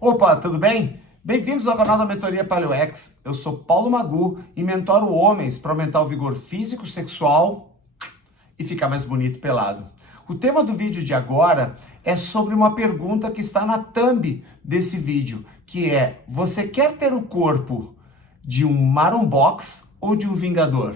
Opa, tudo bem? Bem-vindos ao canal da Mentoria PaleoX. Eu sou Paulo Magu e mentoro homens para aumentar o vigor físico, sexual e ficar mais bonito pelado. O tema do vídeo de agora é sobre uma pergunta que está na thumb desse vídeo, que é: você quer ter o corpo de um marombox ou de um vingador?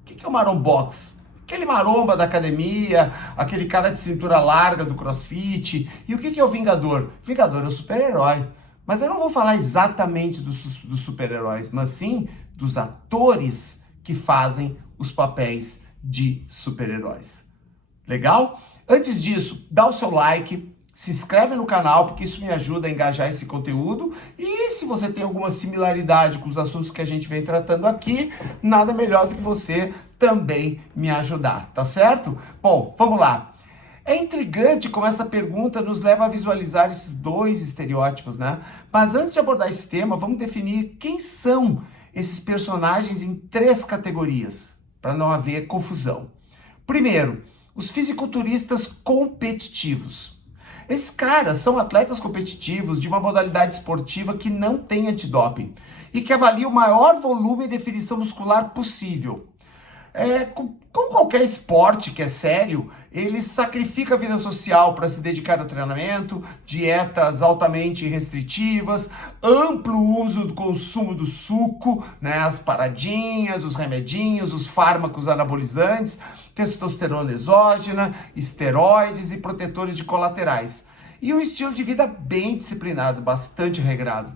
O que é o marombox? Aquele maromba da academia, aquele cara de cintura larga do CrossFit. E o que é o Vingador? Vingador é o super-herói. Mas eu não vou falar exatamente dos super-heróis, mas sim dos atores que fazem os papéis de super-heróis. Legal? Antes disso, dá o seu like, se inscreve no canal, porque isso me ajuda a engajar esse conteúdo. E se você tem alguma similaridade com os assuntos que a gente vem tratando aqui, nada melhor do que você também me ajudar, tá certo? Bom, vamos lá. É intrigante como essa pergunta nos leva a visualizar esses dois estereótipos, né? Mas antes de abordar esse tema, vamos definir quem são esses personagens em três categorias, para não haver confusão. Primeiro, os fisiculturistas competitivos. Esses caras são atletas competitivos de uma modalidade esportiva que não tem antidoping e que avalia o maior volume e definição muscular possível. Como qualquer esporte que é sério, ele sacrifica a vida social para se dedicar ao treinamento, dietas altamente restritivas, amplo uso do consumo do suco, né, as paradinhas, os remedinhos, os fármacos anabolizantes, testosterona exógena, esteroides e protetores de colaterais. E um estilo de vida bem disciplinado, bastante regrado.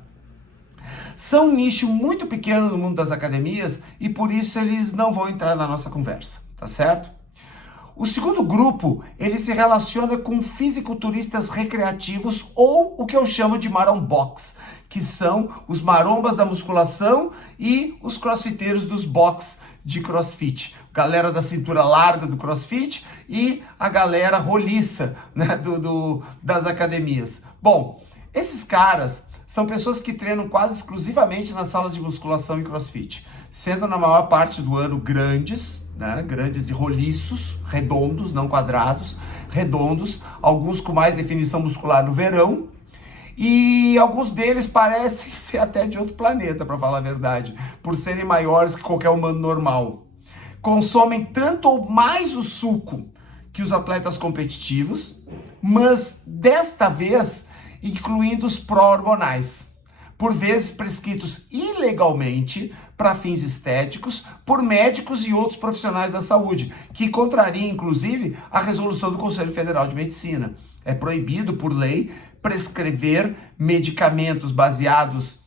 São um nicho muito pequeno no mundo das academias e por isso eles não vão entrar na nossa conversa, tá certo? O segundo grupo, ele se relaciona com fisiculturistas recreativos ou o que eu chamo de marombox, que são os marombas da musculação e os crossfiteiros dos box de crossfit. Galera da cintura larga do crossfit e a galera roliça, né, das academias. Bom, esses caras são pessoas que treinam quase exclusivamente nas salas de musculação e crossfit, sendo na maior parte do ano grandes, né, grandes e roliços, redondos, não quadrados, redondos, alguns com mais definição muscular no verão, e alguns deles parecem ser até de outro planeta, para falar a verdade, por serem maiores que qualquer humano normal. Consomem tanto ou mais o suco que os atletas competitivos, mas desta vez incluindo os pró-hormonais, por vezes prescritos ilegalmente para fins estéticos por médicos e outros profissionais da saúde, que contraria inclusive a resolução do Conselho Federal de Medicina. É proibido por lei prescrever medicamentos baseados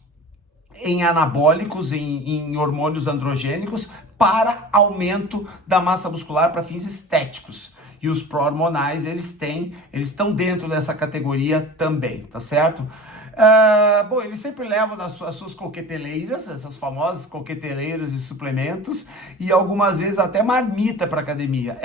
em anabólicos, em hormônios androgênicos para aumento da massa muscular para fins estéticos. E os pró-hormonais, eles estão dentro dessa categoria também, tá certo? Bom, eles sempre levam as suas coqueteleiras, essas famosas coqueteleiras de suplementos, e algumas vezes até marmita para academia.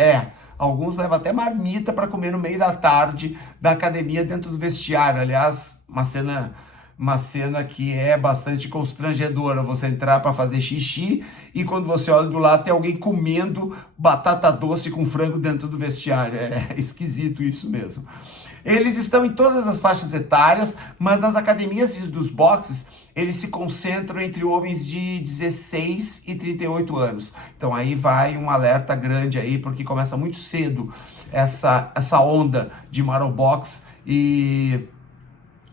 Alguns levam até marmita para comer no meio da tarde da academia dentro do vestiário. Aliás, uma cena que é bastante constrangedora, você entrar para fazer xixi e quando você olha do lado tem alguém comendo batata doce com frango dentro do vestiário. É esquisito isso mesmo. Eles estão em todas as faixas etárias, mas nas academias dos boxes eles se concentram entre homens de 16 e 38 anos. Então aí vai um alerta grande aí, porque começa muito cedo essa onda de marombox e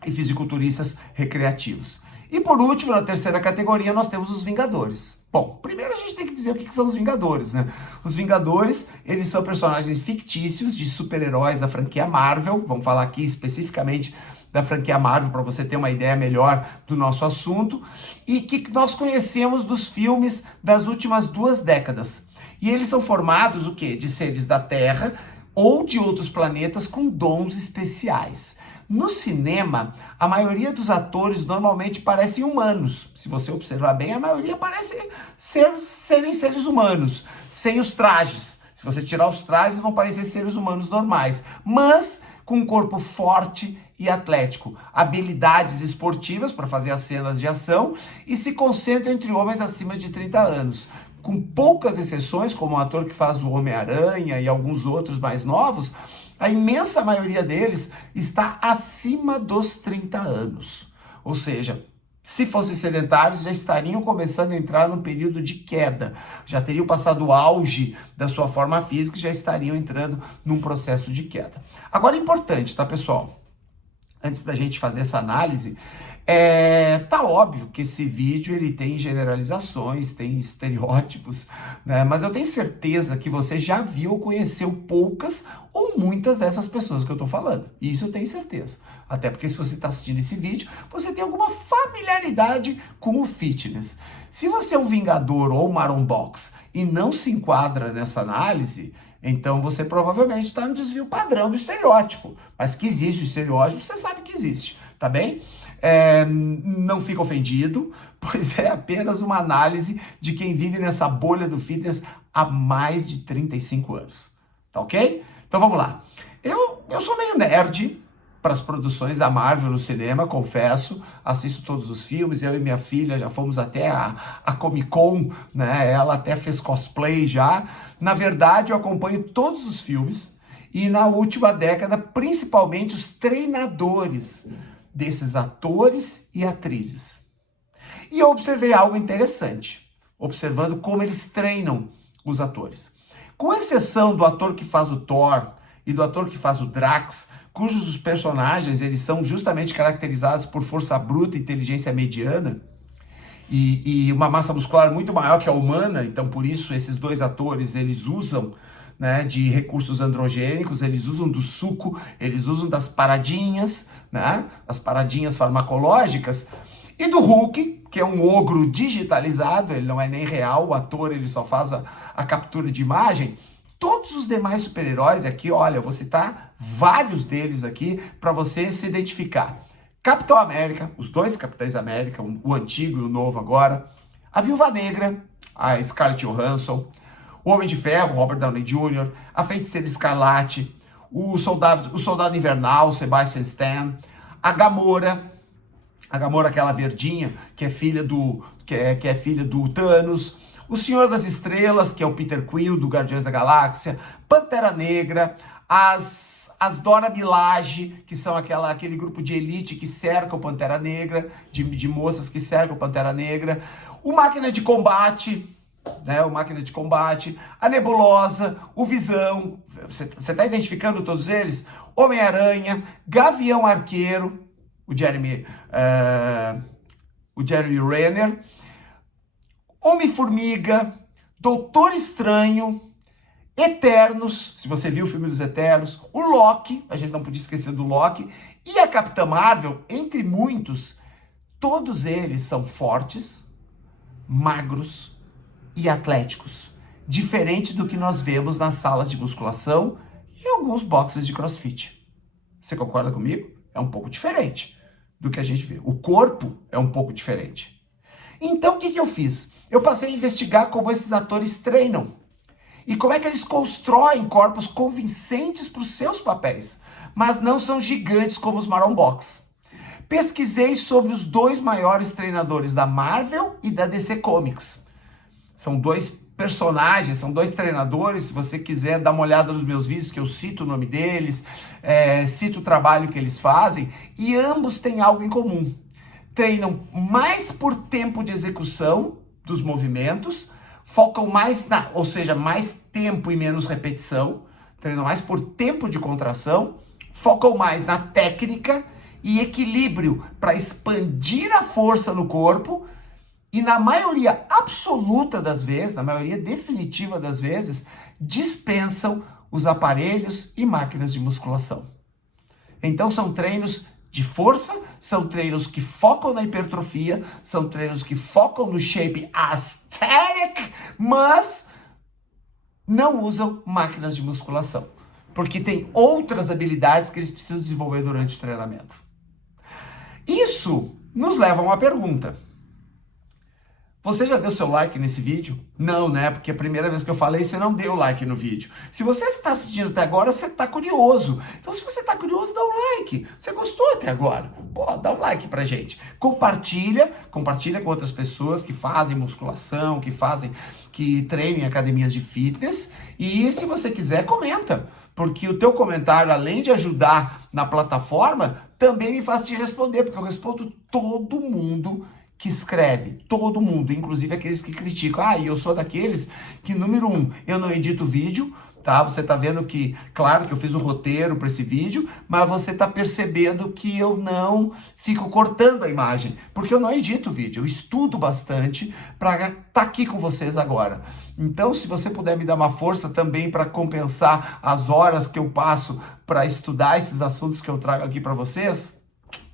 fisiculturistas recreativos. E por último, na terceira categoria, nós temos os Vingadores. Bom, primeiro a gente tem que dizer o que são os Vingadores, né? Os Vingadores, eles são personagens fictícios de super-heróis da franquia Marvel. Vamos falar aqui especificamente da franquia Marvel para você ter uma ideia melhor do nosso assunto. E que nós conhecemos dos filmes das últimas 2 décadas. E eles são formados, o quê? De seres da Terra ou de outros planetas com dons especiais. No cinema, a maioria dos atores normalmente parecem humanos. Se você observar bem, a maioria parece serem seres humanos, sem os trajes. Se você tirar os trajes, vão parecer seres humanos normais, mas com um corpo forte e atlético, habilidades esportivas para fazer as cenas de ação e se concentram entre homens acima de 30 anos. Com poucas exceções, como o ator que faz o Homem-Aranha e alguns outros mais novos, a imensa maioria deles está acima dos 30 anos. Ou seja, se fossem sedentários, já estariam começando a entrar num período de queda, já teriam passado o auge da sua forma física e já estariam entrando num processo de queda. Agora, é importante, tá, pessoal? Antes da gente fazer essa análise, tá óbvio que esse vídeo ele tem generalizações, tem estereótipos, né? Mas eu tenho certeza que você já viu ou conheceu poucas ou muitas dessas pessoas que eu tô falando. Isso eu tenho certeza. Até porque se você está assistindo esse vídeo, você tem alguma familiaridade com o fitness. Se você é um vingador ou um marombox e não se enquadra nessa análise, então você provavelmente está no desvio padrão do estereótipo. Mas que existe o estereótipo, você sabe que existe, tá bem? Não fica ofendido, pois é apenas uma análise de quem vive nessa bolha do fitness há mais de 35 anos, tá ok? Então vamos lá. Eu sou meio nerd para as produções da Marvel no cinema, confesso, assisto todos os filmes, eu e minha filha já fomos até a Comic Con, né? Ela até fez cosplay já. Na verdade, eu acompanho todos os filmes e na última década, principalmente os treinadores desses atores e atrizes. E eu observei algo interessante, observando como eles treinam os atores. Com exceção do ator que faz o Thor e do ator que faz o Drax, cujos os personagens eles são justamente caracterizados por força bruta e inteligência mediana, e uma massa muscular muito maior que a humana, então por isso esses dois atores eles usam, né, de recursos androgênicos, eles usam do suco, eles usam das paradinhas, né, as paradinhas farmacológicas, e do Hulk, que é um ogro digitalizado, ele não é nem real, o ator ele só faz a captura de imagem. Todos os demais super-heróis aqui, olha, eu vou citar vários deles aqui para você se identificar. Capitão América, os dois Capitães América, o antigo e o novo agora. A Viúva Negra, a Scarlett Johansson. O Homem de Ferro, Robert Downey Jr., a Feiticeira Escarlate, o Soldado Invernal, Sebastian Stan, a Gamora, aquela verdinha, que é filha do Thanos, o Senhor das Estrelas, que é o Peter Quill, do Guardiões da Galáxia, Pantera Negra, as Dora Milaje, que são aquele grupo de elite que cerca o Pantera Negra, de moças que cercam o Pantera Negra, o Máquina de Combate, né, o Máquina de Combate, a Nebulosa, o Visão, você está identificando todos eles? Homem-Aranha, Gavião Arqueiro, o Jeremy Renner, Homem-Formiga, Doutor Estranho, Eternos, se você viu o filme dos Eternos, o Loki, a gente não podia esquecer do Loki, e a Capitã Marvel, entre muitos, todos eles são fortes, magros e atléticos, diferente do que nós vemos nas salas de musculação e alguns boxes de CrossFit. Você concorda comigo? É um pouco diferente do que a gente vê. O corpo é um pouco diferente. Então, o que eu fiz? Eu passei a investigar como esses atores treinam e como é que eles constroem corpos convincentes para os seus papéis, mas não são gigantes como os maromboks. Pesquisei sobre os dois maiores treinadores da Marvel e da DC Comics. São dois personagens, são dois treinadores. Se você quiser dar uma olhada nos meus vídeos, que eu cito o nome deles, cito o trabalho que eles fazem, e ambos têm algo em comum. Treinam mais por tempo de execução dos movimentos, focam mais ou seja, mais tempo e menos repetição, treinam mais por tempo de contração, focam mais na técnica e equilíbrio para expandir a força no corpo. E na maioria absoluta das vezes, na maioria definitiva das vezes, dispensam os aparelhos e máquinas de musculação. Então são treinos de força, são treinos que focam na hipertrofia, são treinos que focam no shape aesthetic, mas não usam máquinas de musculação, porque tem outras habilidades que eles precisam desenvolver durante o treinamento. Isso nos leva a uma pergunta. Você já deu seu like nesse vídeo? Não, né? Porque a primeira vez que eu falei, você não deu like no vídeo. Se você está assistindo até agora, você está curioso. Então, se você está curioso, dá um like. Você gostou até agora? Pô, dá um like pra gente. Compartilha com outras pessoas que fazem musculação, que treinam em academias de fitness. E se você quiser, comenta. porque o teu comentário, além de ajudar na plataforma, também me faz te responder, porque eu respondo todo mundo que escreve, todo mundo, inclusive aqueles que criticam. Ah, e eu sou daqueles que, número 1, eu não edito vídeo, tá? Você tá vendo que, claro que eu fiz um roteiro para esse vídeo, mas você tá percebendo que eu não fico cortando a imagem, porque eu não edito vídeo, eu estudo bastante para estar aqui com vocês agora. Então, se você puder me dar uma força também para compensar as horas que eu passo para estudar esses assuntos que eu trago aqui para vocês,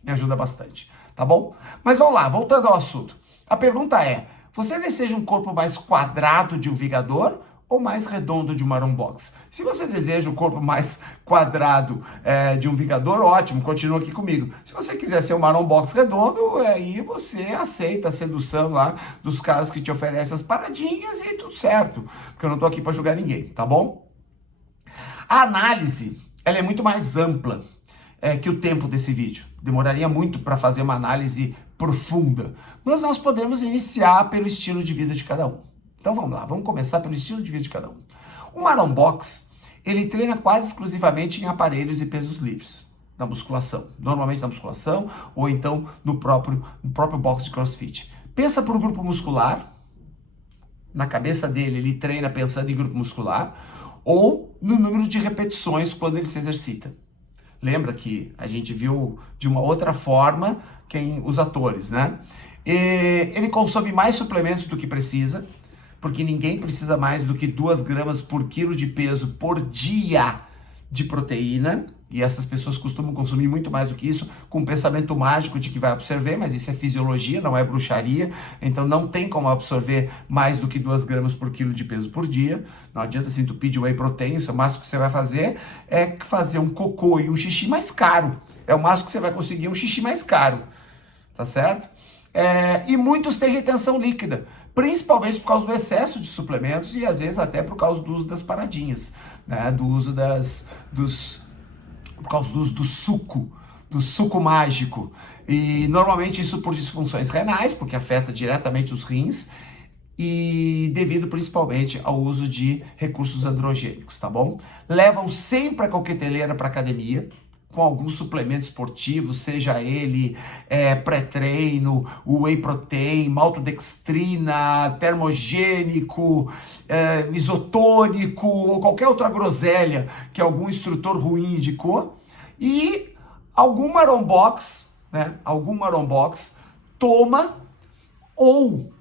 me ajuda bastante, tá bom? Mas vamos lá, voltando ao assunto. A pergunta é, você deseja um corpo mais quadrado de um Vingador ou mais redondo de um Marron Box? Se você deseja o corpo mais quadrado de um Vingador, ótimo, continua aqui comigo. Se você quiser ser um Marron Box redondo, aí você aceita a sedução lá dos caras que te oferecem as paradinhas e tudo certo, porque eu não tô aqui para julgar ninguém, tá bom? A análise, ela é muito mais ampla que o tempo desse vídeo. Demoraria muito para fazer uma análise profunda, mas nós podemos iniciar pelo estilo de vida de cada um. Então vamos lá, vamos começar pelo estilo de vida de cada um. O Marron Box, ele treina quase exclusivamente em aparelhos e pesos livres, na musculação. Normalmente na musculação ou então no próprio box de CrossFit. Pensa por grupo muscular, na cabeça dele ele treina pensando em grupo muscular, ou no número de repetições quando ele se exercita. Lembra que a gente viu de uma outra forma os atores, né? Ele consome mais suplementos do que precisa, porque ninguém precisa mais do que 2 gramas por quilo de peso por dia de proteína, e essas pessoas costumam consumir muito mais do que isso, com um pensamento mágico de que vai absorver, mas isso é fisiologia, não é bruxaria, então não tem como absorver mais do que 2 gramas por quilo de peso por dia. Não adianta se entupir de whey protein, o máximo que você vai fazer é fazer um cocô e um xixi mais caro, é o máximo que você vai conseguir, um xixi mais caro, tá certo? E muitos têm retenção líquida, principalmente por causa do excesso de suplementos e às vezes até por causa do uso das paradinhas, né? Por causa do uso do suco mágico. E normalmente isso por disfunções renais, porque afeta diretamente os rins, e devido principalmente ao uso de recursos androgênicos, tá bom? Levam sempre a coqueteleira para academia, com algum suplemento esportivo, seja ele pré-treino, whey protein, maltodextrina, termogênico, isotônico ou qualquer outra groselha que algum instrutor ruim indicou, e algum Marron Box, né? Algum Marron Box toma ou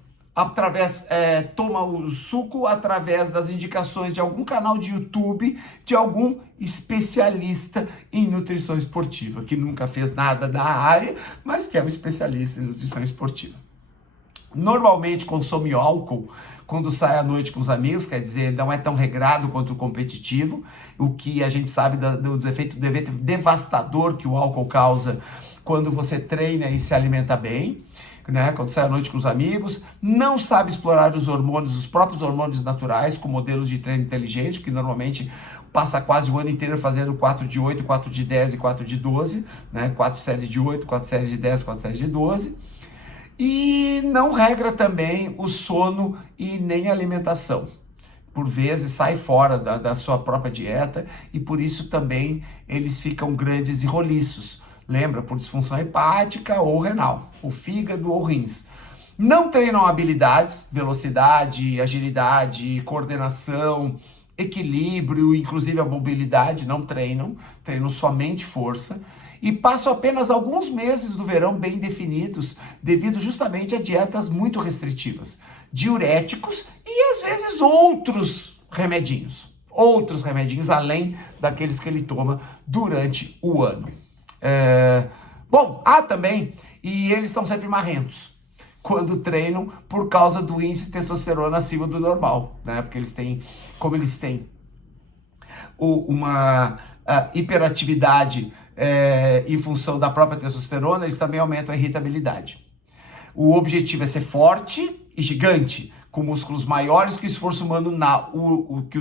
toma o suco através das indicações de algum canal de YouTube, de algum especialista em nutrição esportiva, que nunca fez nada da área, mas que é um especialista em nutrição esportiva. Normalmente consome álcool quando sai à noite com os amigos, quer dizer, não é tão regrado quanto o competitivo, o que a gente sabe dos efeitos devastador que o álcool causa quando você treina e se alimenta bem, né? Quando sai à noite com os amigos, não sabe explorar os próprios hormônios naturais com modelos de treino inteligente, que normalmente passa quase o ano inteiro fazendo 4 de 8, 4 de 10 e 4 de 12, né? 4 séries de 8, 4 séries de 10, 4 séries de 12. E não regra também o sono e nem a alimentação. Por vezes sai fora da sua própria dieta e por isso também eles ficam grandes e roliços. Lembra? Por disfunção hepática ou renal, o fígado ou rins. Não treinam habilidades, velocidade, agilidade, coordenação, equilíbrio, inclusive a mobilidade, não treinam somente força. E passam apenas alguns meses do verão bem definidos, devido justamente a dietas muito restritivas, diuréticos e às vezes outros remedinhos além daqueles que ele toma durante o ano. Também, e eles estão sempre marrentos quando treinam por causa do índice de testosterona acima do normal, né? Porque eles têm uma hiperatividade em função da própria testosterona, eles também aumentam a irritabilidade. O objetivo é ser forte e gigante, com músculos maiores que o esforço humano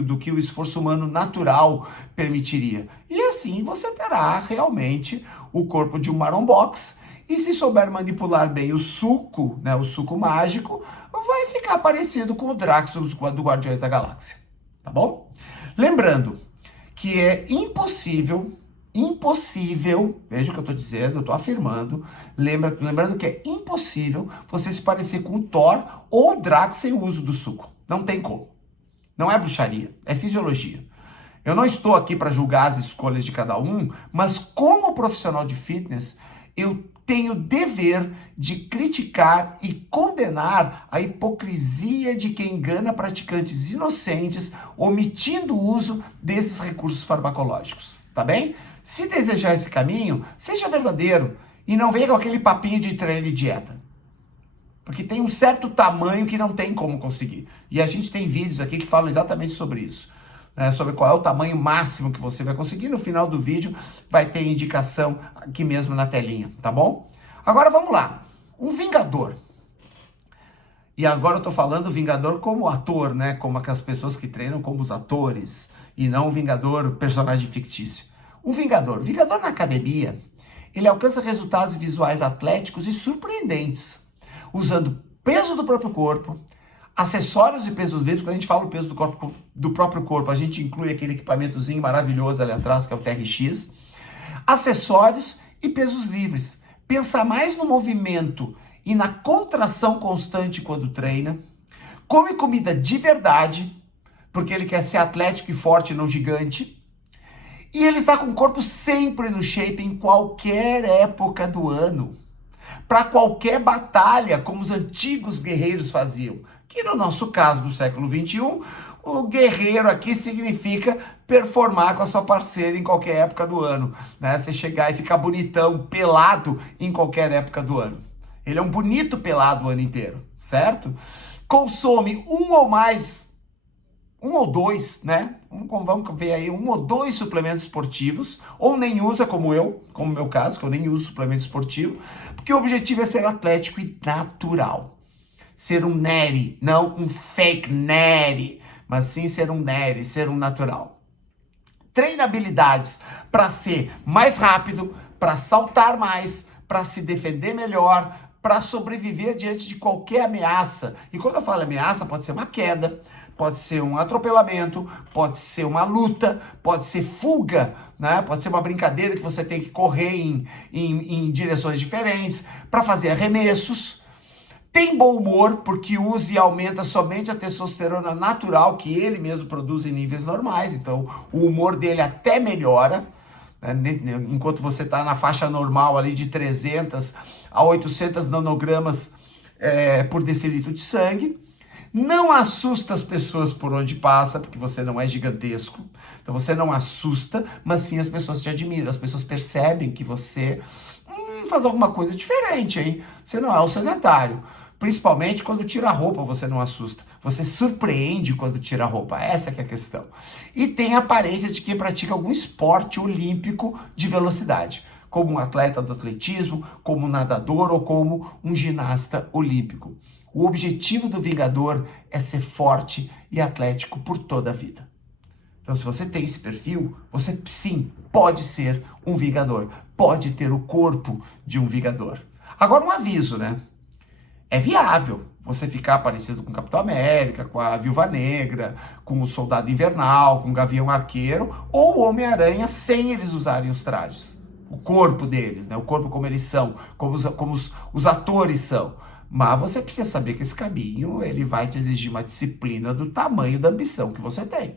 do que o esforço humano natural permitiria. E assim você terá realmente o corpo de um Marron Box. E se souber manipular bem o suco, né, o suco mágico, vai ficar parecido com o Drax do Guardiões da Galáxia, tá bom? Lembrando que é impossível, veja o que eu estou dizendo, eu estou afirmando, lembrando que é impossível você se parecer com o Thor ou o Drax sem o uso do suco. Não tem como. Não é bruxaria, é fisiologia. Eu não estou aqui para julgar as escolhas de cada um, mas como profissional de fitness, eu tenho dever de criticar e condenar a hipocrisia de quem engana praticantes inocentes, omitindo o uso desses recursos farmacológicos, tá bem? Se desejar esse caminho, seja verdadeiro e não venha com aquele papinho de treino e dieta. Porque tem um certo tamanho que não tem como conseguir. E a gente tem vídeos aqui que falam exatamente sobre isso. Sobre qual é o tamanho máximo que você vai conseguir. No final do vídeo vai ter indicação aqui mesmo na telinha, tá bom? Agora vamos lá. Um vingador. E agora eu tô falando vingador como ator, né? Como aquelas pessoas que treinam como os atores. E não um vingador personagem fictício. Um vingador. Vingador na academia, ele alcança resultados visuais atléticos e surpreendentes. Usando peso do próprio corpo, acessórios e pesos livres. Quando a gente fala o peso do próprio corpo, a gente inclui aquele equipamentozinho maravilhoso ali atrás, que é o TRX. Acessórios e pesos livres. Pensa mais no movimento e na contração constante quando treina. Come comida de verdade, porque ele quer ser atlético e forte, não gigante. E ele está com o corpo sempre no shape em qualquer época do ano. Para qualquer batalha, como os antigos guerreiros faziam. Que no nosso caso do século XXI, o guerreiro aqui significa performar com a sua parceira em qualquer época do ano. Né? Você chegar e ficar bonitão, pelado em qualquer época do ano. Ele é um bonito pelado o ano inteiro, certo? Consome um ou dois, né? Vamos ver aí, 1 ou 2 suplementos esportivos, ou nem usa como eu, como meu caso, que eu nem uso suplemento esportivo, porque o objetivo é ser atlético e natural. Ser um neri, não um fake neri, mas sim ser um neri, ser um natural. Treina habilidades para ser mais rápido, para saltar mais, para se defender melhor, para sobreviver diante de qualquer ameaça. E quando eu falo ameaça, pode ser uma queda, pode ser um atropelamento, pode ser uma luta, pode ser fuga, né? Pode ser uma brincadeira que você tem que correr em direções diferentes, para fazer arremessos. Tem bom humor, porque usa e aumenta somente a testosterona natural, que ele mesmo produz em níveis normais, então o humor dele até melhora, né? Enquanto você está na faixa normal ali de 300 a 800 nanogramas por decilitro de sangue. Não assusta as pessoas por onde passa, porque você não é gigantesco. Então você não assusta, mas sim as pessoas te admiram. As pessoas percebem que você faz alguma coisa diferente, hein? Você não é um sedentário. Principalmente quando tira a roupa, você não assusta. Você surpreende quando tira a roupa. Essa que é a questão. E tem a aparência de quem pratica algum esporte olímpico de velocidade. Como um atleta do atletismo, como um nadador ou como um ginasta olímpico. O objetivo do Vingador é ser forte e atlético por toda a vida. Então, se você tem esse perfil, você sim pode ser um Vingador. Pode ter o corpo de um Vingador. Agora, um aviso, né? É viável você ficar parecido com o Capitão América, com a Viúva Negra, com o Soldado Invernal, com o Gavião Arqueiro ou o Homem-Aranha sem eles usarem os trajes. O corpo deles, né? O corpo como eles são, como os atores são. Mas você precisa saber que esse caminho ele vai te exigir uma disciplina do tamanho da ambição que você tem.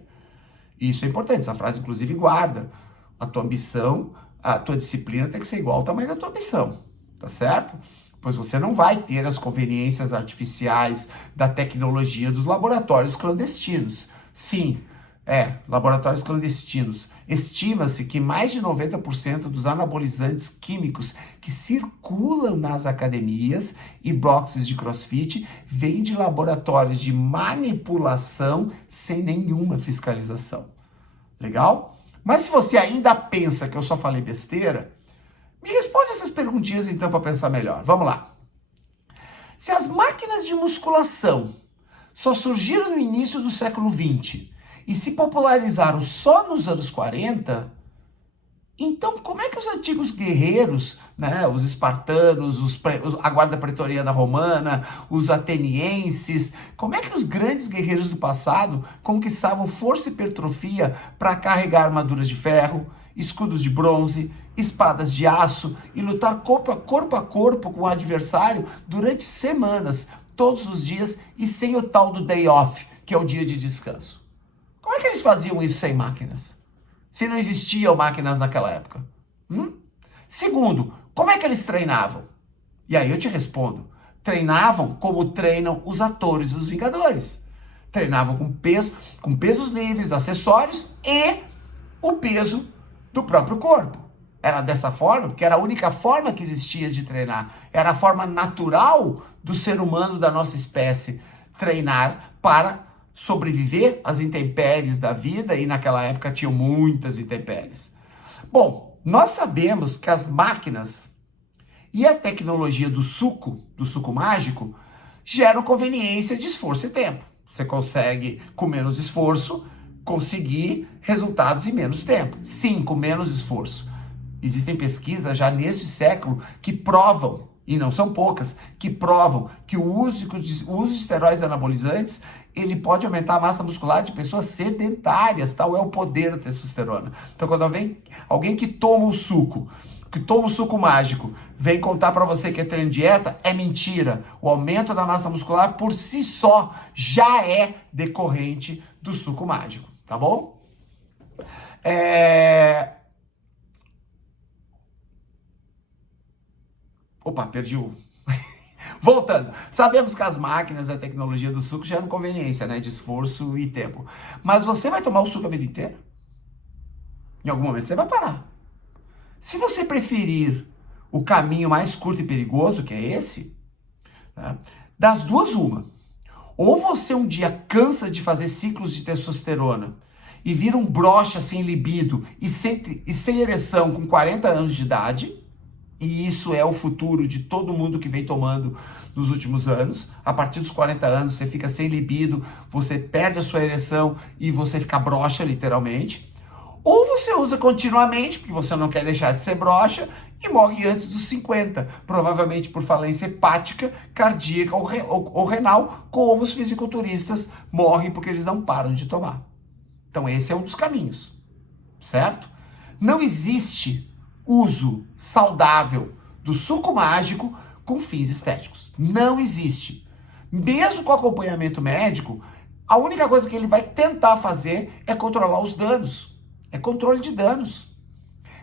Isso é importante, essa frase inclusive guarda. A tua ambição, a tua disciplina tem que ser igual ao tamanho da tua ambição, tá certo? Pois você não vai ter as conveniências artificiais da tecnologia dos laboratórios clandestinos. Sim, laboratórios clandestinos. Estima-se que mais de 90% dos anabolizantes químicos que circulam nas academias e boxes de CrossFit vêm de laboratórios de manipulação sem nenhuma fiscalização. Legal? Mas se você ainda pensa que eu só falei besteira, me responde essas perguntinhas então para pensar melhor. Vamos lá. Se as máquinas de musculação só surgiram no início do século XX e se popularizaram só nos anos 40, Então, como é que os antigos guerreiros, né, os espartanos, a guarda pretoriana romana, os atenienses, como é que os grandes guerreiros do passado conquistavam força e hipertrofia para carregar armaduras de ferro, escudos de bronze, espadas de aço e lutar corpo a corpo com o adversário durante semanas, todos os dias e sem o tal do day off, que é o dia de descanso? Como é que eles faziam isso sem máquinas? Se não existiam máquinas naquela época? Segundo, como é que eles treinavam? E aí eu te respondo. Treinavam como treinam os atores dos Vingadores. Treinavam com pesos livres, acessórios e o peso do próprio corpo. Era dessa forma, porque era a única forma que existia de treinar. Era a forma natural do ser humano, da nossa espécie, treinar para sobreviver às intempéries da vida, e naquela época tinham muitas intempéries. Bom, nós sabemos que as máquinas e a tecnologia do suco mágico, geram conveniência de esforço e tempo. Você consegue, com menos esforço, conseguir resultados em menos tempo. Sim, com menos esforço. Existem pesquisas já neste século que provam, e não são poucas, que provam que o uso de esteroides anabolizantes ele pode aumentar a massa muscular de pessoas sedentárias, tal é o poder da testosterona. Então, quando vem alguém que toma o suco mágico, vem contar para você que é treino de dieta, é mentira. O aumento da massa muscular por si só já é decorrente do suco mágico, tá bom? Opa, perdi o... Voltando, sabemos que as máquinas, a tecnologia do suco geram conveniência, né, de esforço e tempo. Mas você vai tomar o suco a vida inteira? Em algum momento você vai parar. Se você preferir o caminho mais curto e perigoso, que é esse, né, das duas uma. Ou você um dia cansa de fazer ciclos de testosterona e vira um broxa sem libido e sem ereção com 40 anos de idade, e isso é o futuro de todo mundo que vem tomando nos últimos anos. A partir dos 40 anos você fica sem libido, você perde a sua ereção e você fica broxa literalmente. Ou você usa continuamente, porque você não quer deixar de ser broxa, e morre antes dos 50, provavelmente por falência hepática, cardíaca ou renal, como os fisiculturistas morrem porque eles não param de tomar. Então esse é um dos caminhos, certo? Não existe uso saudável do suco mágico com fins estéticos. Não existe. Mesmo com acompanhamento médico, a única coisa que ele vai tentar fazer é controlar os danos. É controle de danos.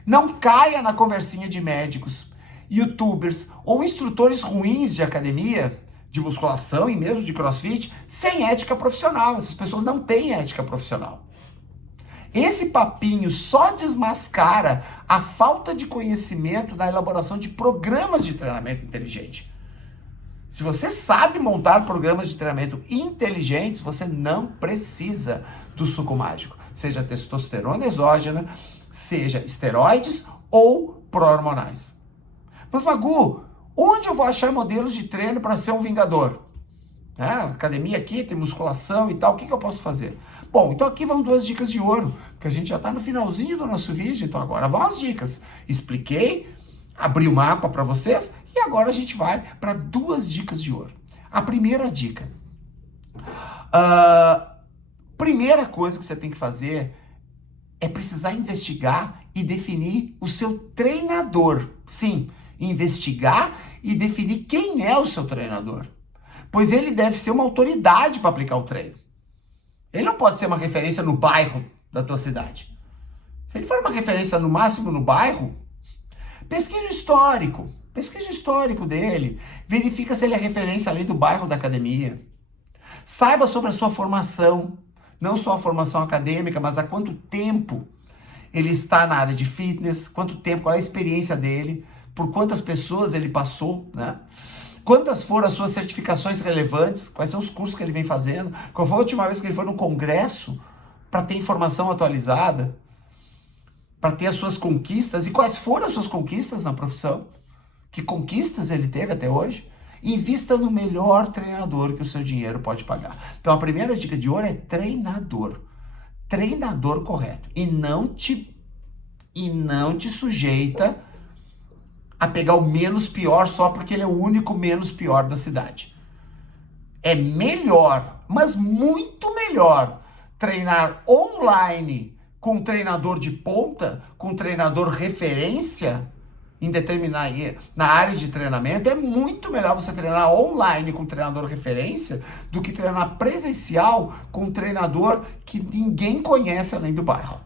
Não caia na conversinha de médicos, youtubers ou instrutores ruins de academia, de musculação e mesmo de crossfit, sem ética profissional. Essas pessoas não têm ética profissional. Esse papinho só desmascara a falta de conhecimento na elaboração de programas de treinamento inteligente. Se você sabe montar programas de treinamento inteligentes, você não precisa do suco mágico. Seja testosterona exógena, seja esteroides ou pró-hormonais. Mas, Magu, onde eu vou achar modelos de treino para ser um vingador? Academia aqui, tem musculação e tal, o que eu posso fazer? Bom, então aqui vão 2 dicas de ouro, que a gente já está no finalzinho do nosso vídeo, então agora vão as dicas. Expliquei, abri o mapa para vocês e agora a gente vai para 2 dicas de ouro. A primeira dica. Primeira coisa que você tem que fazer é precisar investigar e definir o seu treinador. Sim, investigar e definir quem é o seu treinador. Pois ele deve ser uma autoridade para aplicar o treino. Ele não pode ser uma referência no bairro da tua cidade. Se ele for uma referência no máximo no bairro, pesquisa o histórico dele, verifica se ele é referência além do bairro da academia. Saiba sobre a sua formação, não só a formação acadêmica, mas há quanto tempo ele está na área de fitness, quanto tempo, qual é a experiência dele, por quantas pessoas ele passou, né? Quantas foram as suas certificações relevantes, quais são os cursos que ele vem fazendo, qual foi a última vez que ele foi no congresso para ter informação atualizada, para ter as suas conquistas, e quais foram as suas conquistas na profissão, que conquistas ele teve até hoje. Invista no melhor treinador que o seu dinheiro pode pagar. Então a primeira dica de ouro é treinador correto, e não te e não te sujeita a pegar o menos pior só porque ele é o único menos pior da cidade. É melhor, mas muito melhor, treinar online com um treinador de ponta, com um treinador referência em determinar na área de treinamento. É muito melhor você treinar online com um treinador referência do que treinar presencial com um treinador que ninguém conhece além do bairro.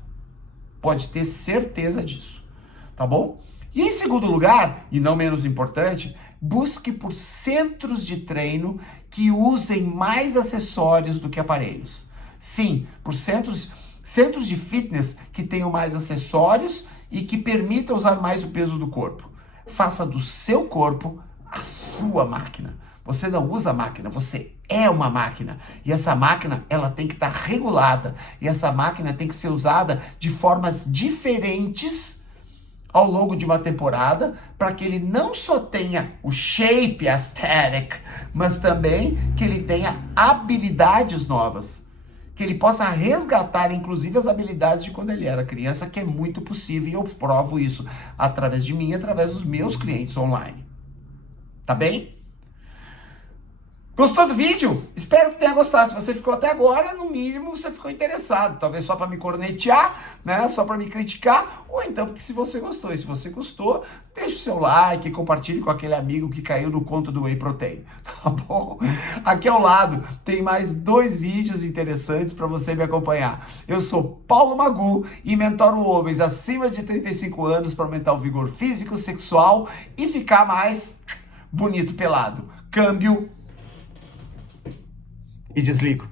Pode ter certeza disso, tá bom? E em segundo lugar, e não menos importante, busque por centros de treino que usem mais acessórios do que aparelhos. Sim, por centros de fitness que tenham mais acessórios e que permitam usar mais o peso do corpo. Faça do seu corpo a sua máquina. Você não usa máquina, você é uma máquina. E essa máquina, ela tem que estar regulada. E essa máquina tem que ser usada de formas diferentes ao longo de uma temporada, para que ele não só tenha o shape aesthetic, mas também que ele tenha habilidades novas. Que ele possa resgatar, inclusive, as habilidades de quando ele era criança, que é muito possível, e eu provo isso através de mim, através dos meus clientes online. Tá bem? Gostou do vídeo? Espero que tenha gostado. Se você ficou até agora, no mínimo você ficou interessado. Talvez só para me cornetear, né? Só para me criticar, ou então porque se você gostou. E se você gostou, deixa o seu like, compartilhe com aquele amigo que caiu no conto do Whey Protein, tá bom? Aqui ao lado tem mais 2 vídeos interessantes para você me acompanhar. Eu sou Paulo Magu e mentoro homens acima de 35 anos para aumentar o vigor físico, sexual e ficar mais bonito pelado. Câmbio e desligo.